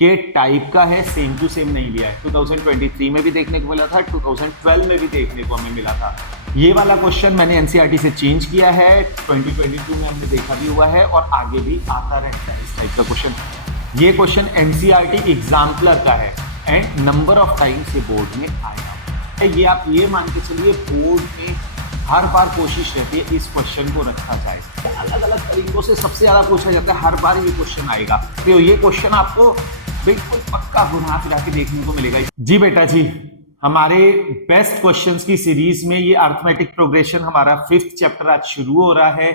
के टाइप का है, सेम टू सेम नहीं लिया है। 2023 में भी देखने को मिला था, 2012 में भी देखने को हमें मिला था। ये वाला क्वेश्चन मैंने एनसीईआरटी से चेंज किया है, 2022 में हमने देखा भी हुआ है और आगे भी आता रहता है इस टाइप का क्वेश्चन। ये क्वेश्चन एनसीईआरटी एग्जाम्पलर का है एंड नंबर ऑफ टाइम्स ये बोर्ड में आया। ये आप ये मान के चलिए बोर्ड में हर बार कोशिश रहती है इस क्वेश्चन को रखा जाए, अलग अलग तरीकों से सबसे ज्यादा पूछा जाता है, हर बार ये क्वेश्चन आएगा। तो ये क्वेश्चन आपको बिल्कुल पक्का घुमा फिरा के देखने को मिलेगा। जी बेटा जी, हमारे बेस्ट क्वेश्चंस की सीरीज में ये अर्थमेटिक प्रोग्रेशन हमारा 5th चैप्टर आज शुरू हो रहा है।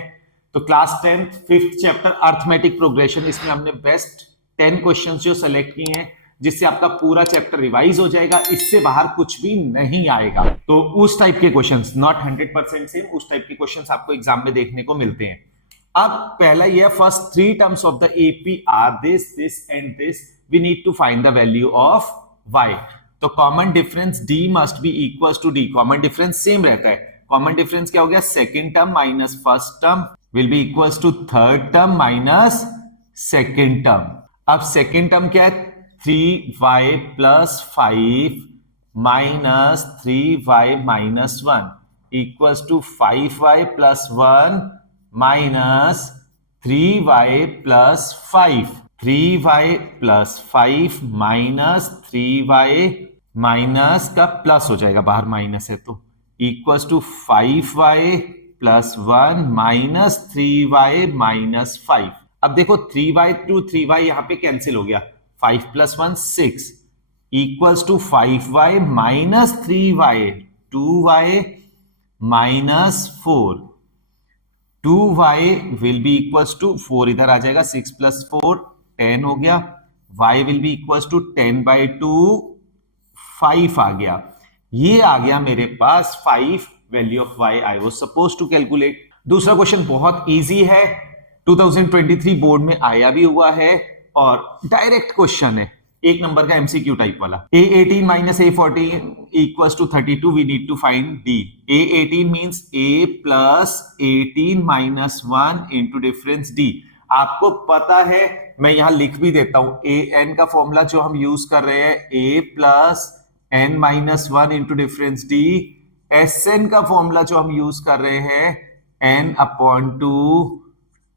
तो class 10th 5th chapter arithmetic progression, इसमें हमने बेस्ट 10 क्वेश्चंस जो सेलेक्ट किए हैं, जिससे आपका पूरा चैप्टर रिवाइज हो जाएगा, इससे बाहर कुछ भी नहीं आएगा। तो उस टाइप के क्वेश्चंस, नॉट 100% सेम, उस टाइप के क्वेश्चंस आपको एग्जाम में देखने को मिलते हैं। अब पहला ये first 3 terms of the AP are this this and this, we need to find the value of Y. तो common difference D must be equal to D, common difference same रहता है। कॉमन डिफरेंस क्या हो गया, second term minus first term will be equal to third term minus second term. अब second term क्या है, 3y plus 5 minus 3y minus 1 equals to 5y plus 1 minus 3y plus 5, 3y plus 5 minus 3y minus का plus हो जाएगा, बाहर minus है तो, equals to 5y plus 1 minus 3y minus 5। अब देखो 3y टू 3y यहां पे कैंसिल हो गया, 5 plus 1 6 equals to 5y minus 3y 2y minus 4, 2y will be equals to 4 इधर आ जाएगा, 6 प्लस 4 10 हो गया, y will be equals to 10/2 5 आ गया। ये आ गया मेरे पास 5 value of y I was suppose to calculate. दूसरा क्वेश्चन बहुत इजी है, 2023 बोर्ड में आया भी हुआ है और डायरेक्ट क्वेश्चन है, एक नंबर का एमसीक्यू टाइप वाला। a18 minus a14 equals to 32, we need to find d। a18 means a plus 18 minus 1 into difference d। आपको पता है, मैं यहां लिख भी देता हूं, an का फॉर्मूला जो हम यूज कर रहे हैं a plus n minus 1 into difference d, sn का फॉर्मूला जो हम यूज कर रहे हैं n upon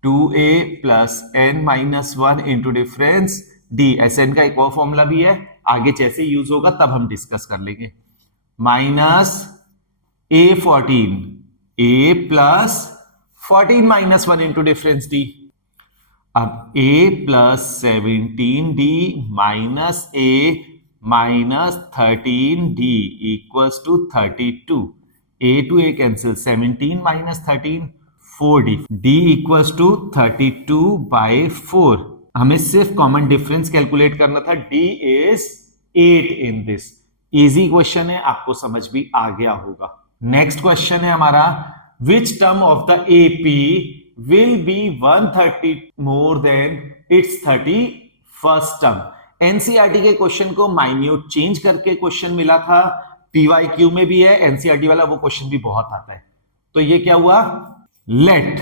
2a plus n minus 1 into difference d। Sn का एक और फॉर्मूला भी है, आगे जैसे यूज होगा तब हम डिस्कस कर लेंगे। Minus a14 a plus 14 minus 1 into difference d। अब a plus 17d minus a minus 13d equals to 32, a to a cancel, 17 minus 13 4d, d equals to 32/4। हमें सिर्फ कॉमन डिफरेंस कैलकुलेट करना था, d is 8 in this. Easy question है, आपको समझ भी आ गया होगा। नेक्स्ट क्वेश्चन है हमारा, which term of the AP will be 130 more then it's 31st term. NCERT के क्वेश्चन को माइन्यूट चेंज करके क्वेश्चन मिला था, पीवाईक्यू में भी है, एनसीईआरटी वाला वो क्वेश्चन भी बहुत आता है। तो ये क्या हुआ, let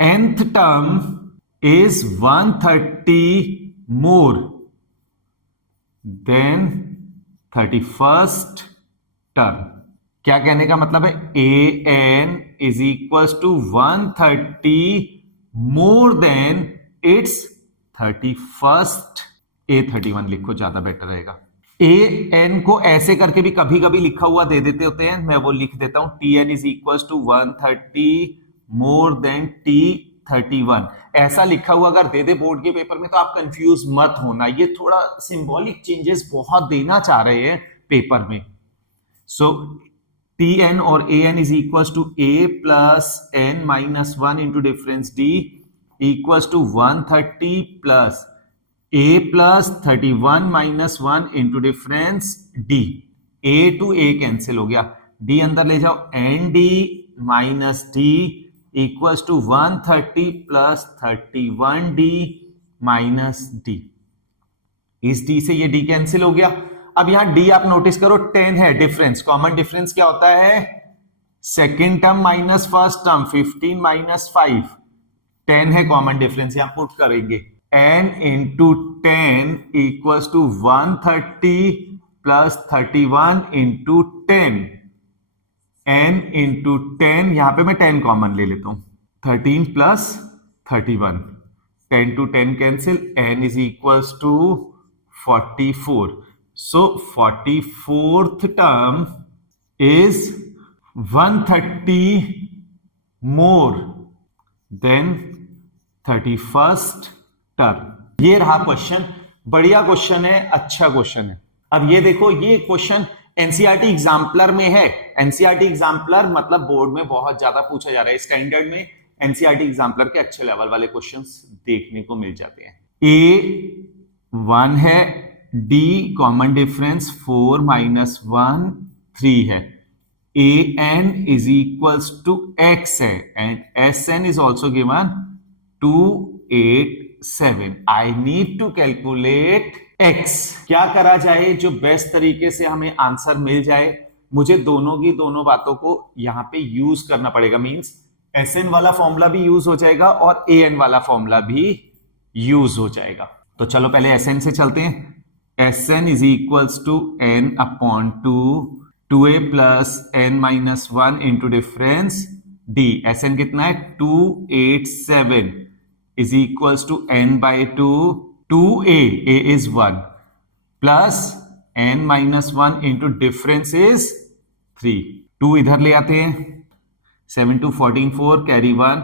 nth term is 130 more than 31st term। क्या कहने का मतलब है, an is equals to 130 more than its 31st, a31 लिखो ज्यादा बेटर रहेगा। an को ऐसे करके भी कभी कभी लिखा हुआ दे देते होते हैं, मैं वो लिख देता हूं, tn is equal to 130 more than t31। ऐसा लिखा हुआ अगर दे दे बोर्ड के पेपर में तो आप कंफ्यूज मत होना, ये थोड़ा सिंबॉलिक चेंजेस बहुत देना चाह रहे हैं पेपर में। सो tn और an is equal to a plus n minus 1 into difference d equal to 130 plus a plus 31 minus 1 into difference d। a to a cancel हो गया, d अंदर ले जाओ, n d minus d equals to 130 plus 31d minus d। इस d से ये d cancel हो गया। अब यहां d आप नोटिस करो 10 है डिफरेंस, कॉमन डिफरेंस क्या होता है, second term minus first term, 15 minus 5, 10 है कॉमन डिफरेंस, यहां पुट करेंगे। n into 10 equals to 130 plus 31 into 10. n into 10, यहां पे मैं 10 कॉमन ले लेता हूं, 13 plus 31, 10 to 10 cancel, n is equals to 44. So 44th term is 130 more than 31st term. ये रहा क्वेश्चन, बढ़िया क्वेश्चन है, अच्छा क्वेश्चन है। अब ये देखो, ये क्वेश्चन एनसीईआरटी एग्जाम्पलर में है। एनसीईआरटी एग्जाम्पलर मतलब बोर्ड में बहुत ज्यादा पूछा जा रहा है। स्टैंडर्ड में एनसीईआरटी एग्जाम्पलर के अच्छे लेवल वाले क्वेश्चंस देखने को मिल जाते हैं। ए 1 है, डी कॉमन डिफरेंस 4 minus 1 3 है, an is equals to x है, and sn is also given 287. I need to calculate x। क्या करा जाए जो बेस्ट तरीके से हमें आंसर मिल जाए? मुझे दोनों की दोनों बातों को यहां पे यूज करना पड़ेगा। मींस sn वाला फॉर्मूला भी यूज हो जाएगा और an वाला फॉर्मूला भी यूज हो जाएगा। तो चलो पहले sn से चलते हैं। sn is equals to n upon 2a plus n minus 1 into difference d। sn कितना है? 287 is equals to n by 2, 2a, a is 1, plus n minus 1 into difference is 3। 2 इधर ले आते हैं, 7 to 14 4, carry 1,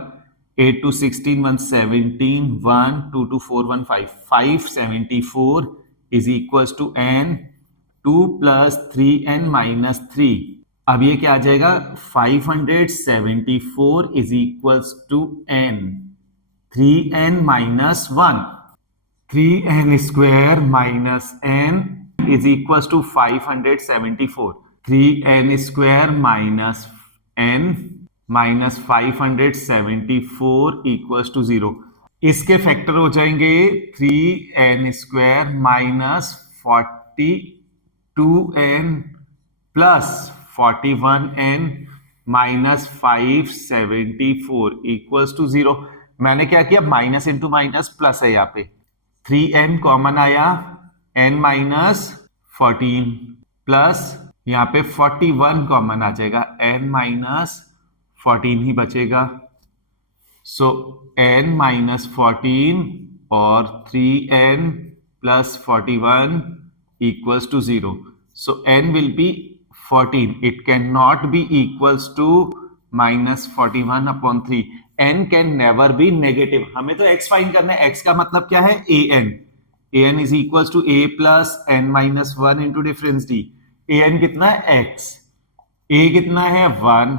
8 to 16 1 17, 1 2 to 4 1 5, 574 is equals to n 2 plus 3n minus 3। अब ये क्या आ जाएगा? 574 is equals to n 3n minus 1, 3n square minus n is equals to 574, 3n square minus n minus 574 equals to 0। इसके factor हो जाएंगे 3n square minus 42n plus 41n minus 574 equals to 0। मैंने क्या किया? माइनस इंटू माइनस प्लस है, यहाँ पे 3n common आया, n माइनस 14 प्लस यहाँ पे 41 कॉमन आ जाएगा, n माइनस 14 ही बचेगा। सो n माइनस 14 और 3n plus 41 equals to 0। So n will be 14. It cannot be equals to minus 41 upon 3। n can never be negative। हमें तो x फाइंड करना है। x का मतलब क्या है? an। an is equals to a plus n minus 1 into difference d। an कितना है? x। a कितना है? 1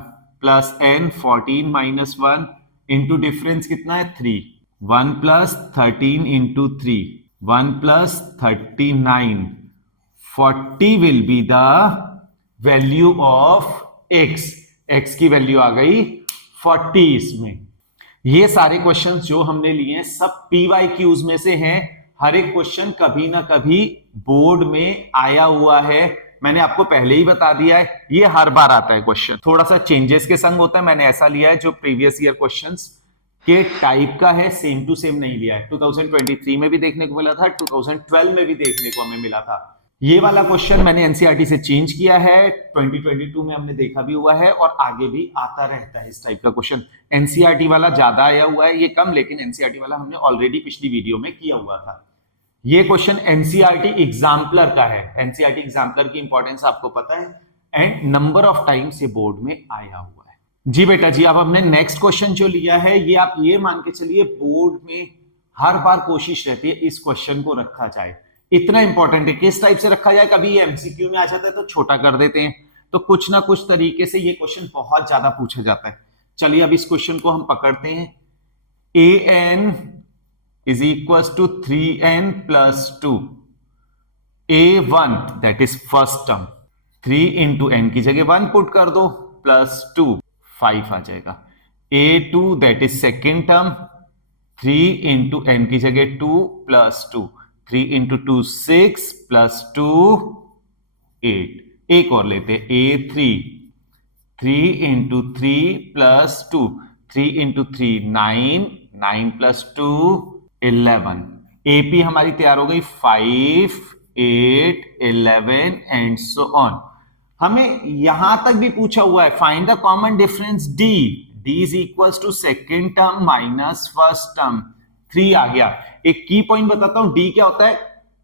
plus n 14 minus 1 into difference कितना है? 3। 1 plus 13 into 3, 1 plus 39, 40 will be the value of x। x की वैल्यू आ गई 40 इसमें। ये सारे क्वेश्चंस जो हमने लिए हैं सब PYQs में से हैं। हर एक क्वेश्चन कभी ना कभी बोर्ड में आया हुआ है, मैंने आपको पहले ही बता दिया है। ये हर बार आता है क्वेश्चन, थोड़ा सा चेंजेस के संग होता है। मैंने ऐसा लिया है जो प्रीवियस ईयर क्वेश्चंस के टाइप का है, सेम टू सेम नहीं लिया है। 2023 में भी देखने को मिला था, 2012 में भी देखने को हमें मिला था। ये वाला क्वेश्चन मैंने एनसीईआरटी से चेंज किया है, 2022 में हमने देखा भी हुआ है और आगे भी आता रहता है इस टाइप का क्वेश्चन। एनसीईआरटी वाला ज्यादा आया हुआ है, ये कम, लेकिन एनसीईआरटी वाला हमने ऑलरेडी पिछली वीडियो में किया हुआ था। ये क्वेश्चन एनसीईआरटी एग्जाम्पलर का है। एनसीईआरटी एग्जाम्पलर की इंपॉर्टेंस आपको पता है एंड नंबर ऑफ टाइम्स ये बोर्ड में आया हुआ है। जी बेटा जी, अब हमने नेक्स्ट क्वेश्चन जो लिया है, ये आप ये मान के चलिए बोर्ड में हर बार कोशिश रहती है इस क्वेश्चन को रखा जाए। इतना इंपॉर्टेंट है, किस टाइप से रखा जाए। कभी ये एमसीक्यू में आ जाता है तो छोटा कर देते हैं, तो कुछ ना कुछ तरीके से ये क्वेश्चन बहुत ज्यादा पूछा जाता है। चलिए अब इस क्वेश्चन को हम पकड़ते हैं। an is equals to 3n plus 2, a1 that is first term, 3 into n की जगह 1 पुट कर दो, प्लस 2 5 आ जाएगा। a2 that is second term, 3 into n की जगह 2 प्लस 2, 3 into 2 6 plus 2 8। एक और लेते हैं, a3, 3 into 3 plus 2, 3 into 3 9, 9 plus 2 11, AP हमारी तैयार हो गई 5, 8, 11 एंड सो ऑन। हमें यहां तक भी पूछा हुआ है find the common difference d. D is equal to second term minus first term, 3 आ गया। एक की पॉइंट बताता हूं, डी क्या होता है,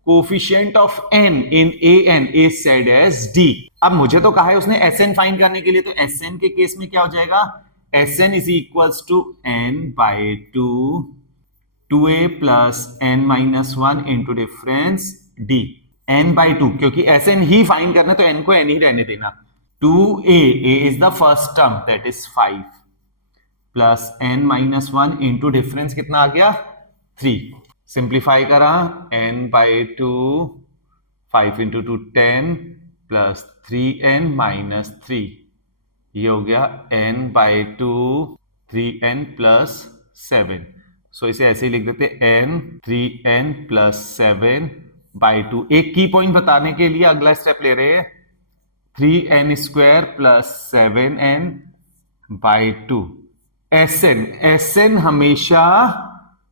coefficient of n in a n is said as d. अब मुझे तो कहा है उसने एस एन फाइंड करने के लिए, तो एस एन के केस में क्या हो जाएगा, S n is equal to n by 2a plus n minus 1 into difference d, n by 2, क्योंकि एस एन ही फाइंड करना तो एन को एन ही रहने देना। 2a, a is the first term that is 5 plus n minus 1 into difference कितना आ गया 3। Simplify करा, n by 2, 5 into 2 10 plus 3n minus 3, ये हो गया n बाई 2 3n प्लस 7। सो इसे ऐसे ही लिख देते n 3n प्लस 7 बाई 2। एक की पॉइंट बताने के लिए अगला स्टेप ले रहे हैं, 3n square plus 7n by 2। Sn हमेशा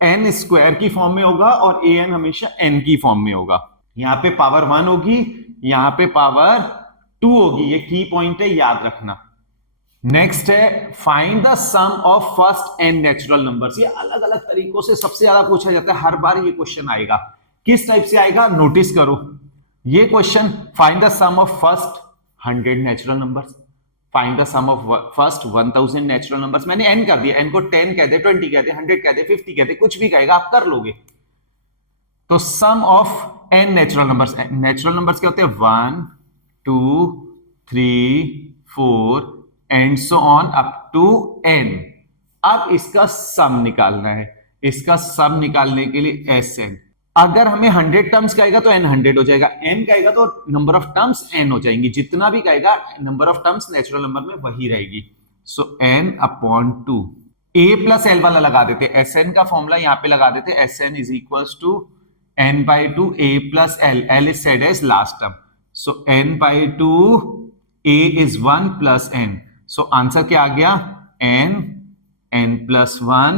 n स्क्वायर की फॉर्म में होगा और an हमेशा n की फॉर्म में होगा। यहां पे पावर 1 होगी, यहां पे पावर 2 होगी, ये की पॉइंट है, याद रखना। नेक्स्ट है find the sum of first n natural numbers. ये अलग अलग तरीकों से सबसे ज्यादा पूछा जाता है, हर बार ये क्वेश्चन आएगा। किस टाइप से आएगा नोटिस करो, ये question find the sum of first 100 natural numbers, find the sum of first 1000 natural numbers. मैंने एन कर दिया, एन को 10 कह दे, 20 कह दे, 100 कह दे, 50 कह दे, कुछ भी कहेगा आप कर लोगे। तो sum of N natural numbers, natural numbers क्या होते हैं 1, 2, 3, 4 and so on up to n। अब इसका सम निकालना है, इसका सम निकालने के लिए Sn, अगर हमें 100 टर्म्स कहेगा तो n 100 हो जाएगा, n कहेगा तो नंबर ऑफ टर्म्स n हो जाएंगी, जितना भी कहेगा number of terms natural number में वही रहेगी। सो n upon 2, a plus L वाला लगा देते, Sn का फॉर्मूला यहां पे लगा देते, Sn is equal to n by 2 a plus L, L is said as last term. So n by 2 a is 1 plus n। So answer क्या आ गया n प्लस 1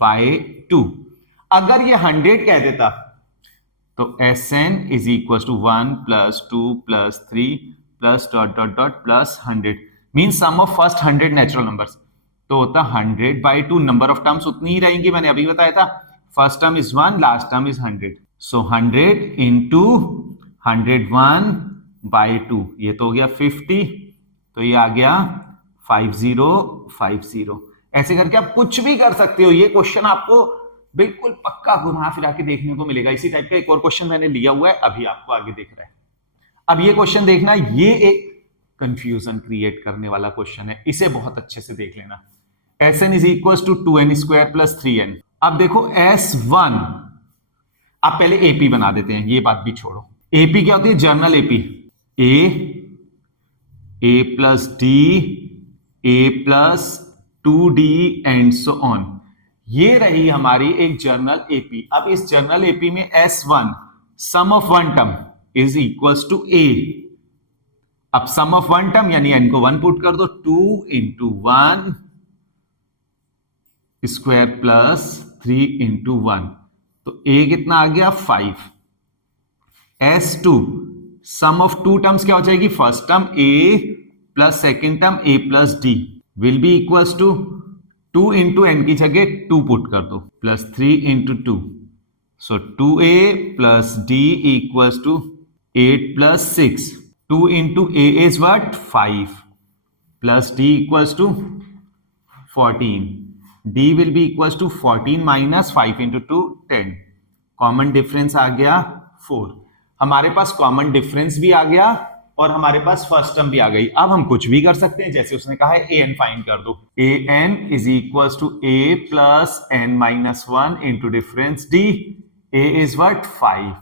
बाई 2। अगर ये 100 कह देता तो Sn is equal to 1 plus 2 plus 3 plus dot dot dot plus 100, mean sum of first 100 natural numbers. तो होता 100 बाई 2, नंबर ऑफ टर्म्स उतनी ही रहेंगी, मैंने अभी बताया था, first term is 1, last term is 100। So 100 into 101 by 2, ये तो हो गया 50, तो ये आ गया 5050। ऐसे करके आप कुछ भी कर सकते हो, ये क्वेश्चन आपको बिल्कुल पक्का घुमा फिरा के देखने को मिलेगा। इसी टाइप का एक और क्वेश्चन मैंने लिया हुआ है, अभी आपको आगे दिख रहा है। अब ये क्वेश्चन देखना, ये एक कंफ्यूजन क्रिएट करने वाला क्वेश्चन है, इसे बहुत अच्छे से देख लेना। Sn is equal to 2n square plus 3n। अब देखो S1, आप पहले एपी बना देते हैं, ये बात भी छोड़ो। एपी क्या होती है, journal AP, A plus D, A plus 2d and so on. ये रही हमारी एक जर्नल एपी। अब इस जर्नल एपी में S1 sum of one term is equal to a। अब सम ऑफ वन टर्म यानी n को 1 पुट कर दो, 2 इंटू 1 स्क्वायर प्लस 3 इंटू 1, तो a कितना आ गया 5। S2 some of to terms क्या हो जाएगी, first term a plus second term a plus d will be equals to 2 into N की जगह 2 पुट कर दो, plus 3 into 2, so 2a plus d equals to 8 plus 6। 2 into a is what 5 plus d equals to 14, d will be equals to 14 minus 5 into 2 10। Common difference आ गया 4। हमारे पास common difference भी आ गया और हमारे पास फर्स्ट टर्म भी आ गई। अब हम कुछ भी कर सकते हैं, जैसे उसने कहा है an फाइंड कर दो, an is equal to a plus n minus 1 into difference d, a is what 5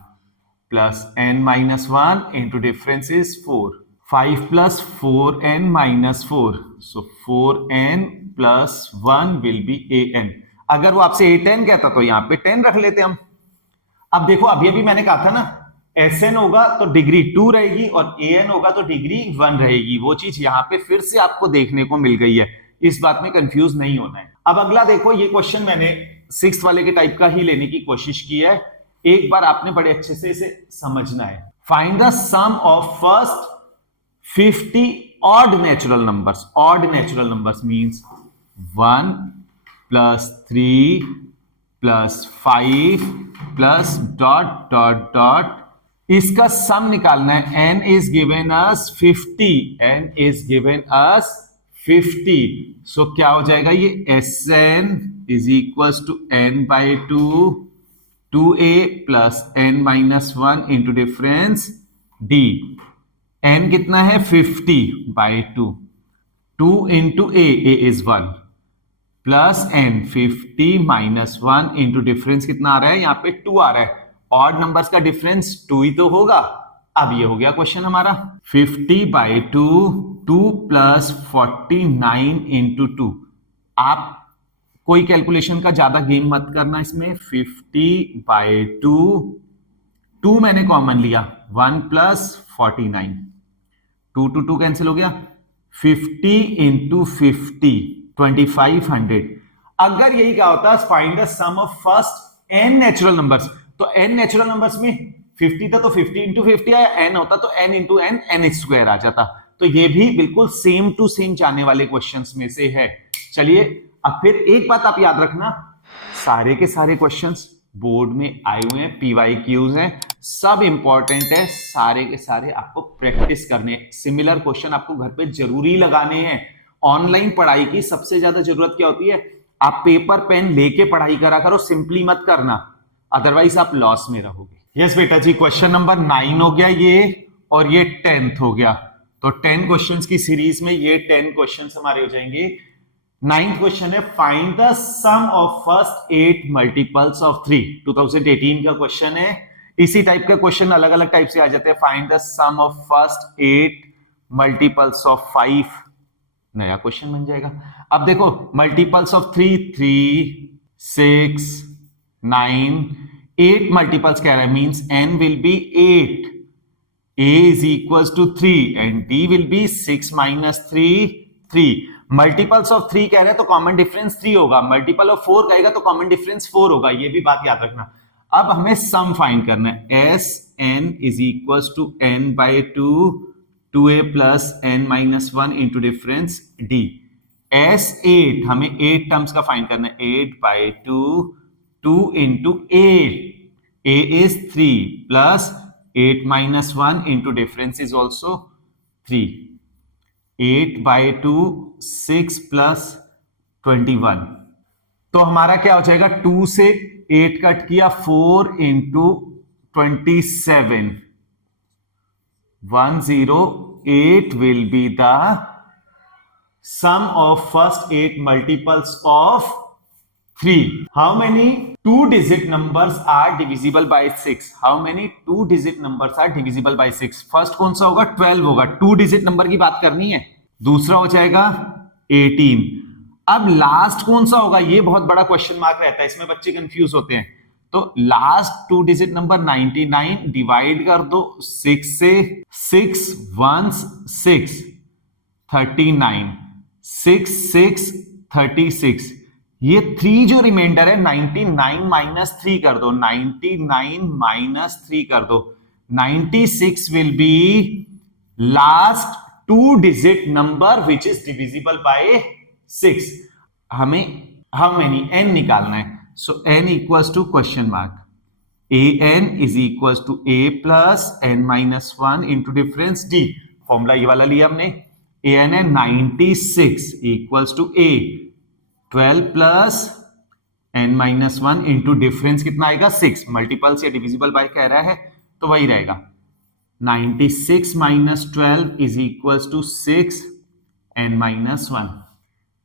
plus n minus 1 into difference is 4, 5 plus 4n minus 4, so 4n plus 1 will be an। अगर वो आपसे a10 कहता तो यहां पे 10 रख लेते हम। अब देखो अभी अभी मैंने कहा था ना, Sn होगा तो डिग्री 2 रहेगी और An होगा तो डिग्री 1 रहेगी, वो चीज यहां पे फिर से आपको देखने को मिल गई है, इस बात में कंफ्यूज नहीं होना है। अब अगला देखो, ये क्वेश्चन मैंने 6th वाले के टाइप का ही लेने की कोशिश की है। एक बार आपने बड़े अच्छे से इसे समझना है। Find the sum of first 50 odd natural numbers. Odd natural numbers means 1 plus 3 plus 5 plus dot dot dot. इसका सम निकालना है। n is given us 50. n is given us 50. So क्या हो जाएगा ये Sn is equals to n by 2 2a plus n minus 1 into difference d. n कितना है 50 by 2 into A is 1 plus n 50 minus 1 into difference कितना आ रहा है, यहां पे 2 आ रहा है। ऑड नंबर्स का डिफरेंस 2 ही तो होगा। अब ये हो गया क्वेश्चन हमारा 50 बाई 2 प्लस 49 इंटू 2। आप कोई कैलकुलेशन का ज्यादा गेम मत करना इसमें। 50 बाई 2 मैंने कॉमन लिया 1 प्लस 49, 2 to 2 कैंसिल हो गया। 50 इंटू 50 2500। अगर यही क्या होता है find the sum of first n natural numbers, तो n नेचुरल नंबर्स में 50 था तो 50 इंटू 50 आया, n होता तो n इंटू n स्क्वायर आ जाता। तो ये भी बिल्कुल सेम टू सेम जाने वाले क्वेश्चंस में से है। चलिए अब फिर एक बात आप याद रखना, सारे के सारे क्वेश्चंस बोर्ड में आए हुए हैं, PYQs हैं, सब इंपॉर्टेंट है, सारे के सारे आपको प्रैक्टिस करने। सिमिलर क्वेश्चन आपको घर पे जरूरी लगाने हैं। ऑनलाइन पढ़ाई की सबसे ज्यादा जरूरत क्या होती है, आप पेपर पेन लेके पढ़ाई करा करो, सिंपली मत करना, अदरवाइज आप लॉस में रहोगे। यस बेटा जी, क्वेश्चन नंबर 9 हो गया ये, और ये 10th हो गया। तो 10 क्वेश्चंस की सीरीज में ये 10 क्वेश्चंस हमारे हो जाएंगे। 9th क्वेश्चन है find the sum of first 8 multiples of 3। 2018 का क्वेश्चन है। इसी टाइप का क्वेश्चन अलग अलग टाइप से आ जाते हैं। Find the sum of first 8 multiples of 5, नया क्वेश्चन बन जाएगा। अब देखो मल्टीपल्स ऑफ 3 6 9 8 मल्टीपल्स कह रहा है, means n will B 8, a is equals to 3 and d will be 6 minus 3 multiples of 3 कह रहे हैं तो कॉमन डिफरेंस 3 होगा, मल्टीपल ऑफ 4 कहेगा तो कॉमन डिफरेंस 4 होगा, ये भी बात याद रखना। अब हमें सम फाइंड करना है। S n is equals to n by 2a plus n minus 1 into difference d। S 8 हमें 8 टर्म्स का फाइंड करना है। 8 by 2 into a is 3 plus 8 minus 1 into difference is also 3. 8 by 2 6 plus 21। तो हमारा क्या हो जाएगा, 2 से 8 कट किया, 4 into 27 108 will be the sum of first 8 multiples of 3. How many 2-digit numbers are divisible by 6? How many 2-digit numbers are divisible by 6? First कौन सा होगा, 12 होगा, 2-digit नंबर की बात करनी है। दूसरा हो जाएगा 18। अब लास्ट कौन सा होगा, ये बहुत बड़ा क्वेश्चन मार्क रहता है, इसमें बच्चे कंफ्यूज होते हैं। तो लास्ट 2-digit नंबर 99 डिवाइड कर दो 6 से, 6 1s 6 39 6 6 36। ये 3 जो रिमाइंडर है 99 माइनस 3 कर दो, 99 माइनस 3 कर दो, 96 will be last 2-digit number which is divisible by 6। हमें हाउ मेनी n निकालना है। So n equals to question mark an is equals to a plus n minus 1 into difference d। Formula ये वाला लिया हमने। an है 96 equals to a 12 plus n minus 1 into difference कितना आएगा 6। मल्टीपल्स या डिविजिबल बाय कह रहा है तो वही रहेगा। 96 minus 12 is equals to 6 n minus 1।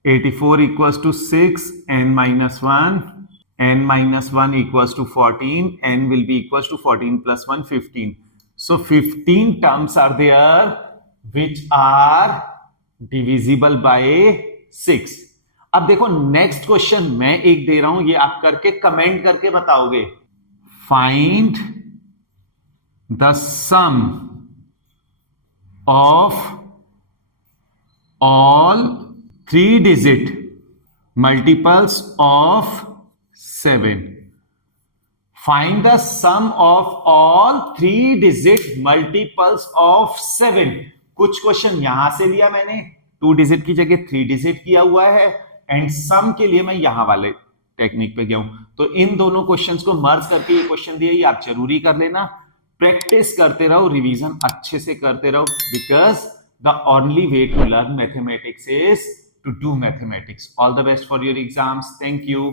84 equals to 6 n minus 1, n minus 1 equals to 14, n will be equals to 14 plus 1 15। So 15 terms are there which are divisible by 6। अब देखो next question मैं एक दे रहा हूं, ये आप करके कमेंट करके बताओगे। Find the sum of all 3-digit multiples of 7। Find the sum of all 3 digit multiples of 7। कुछ क्वेश्चन यहां से लिया मैंने, 2 डिजिट की जगह 3 डिजिट किया हुआ है, एंड सम के लिए मैं यहां वाले टेक्निक पे गया हूं। तो इन दोनों क्वेश्चंस को मर्ज करके ये क्वेश्चन दिया, ये आप जरूरी कर लेना, प्रैक्टिस करते रहो, रिवीजन अच्छे से करते रहो, because the only way to learn mathematics is to do mathematics. All the best for your exams. Thank you.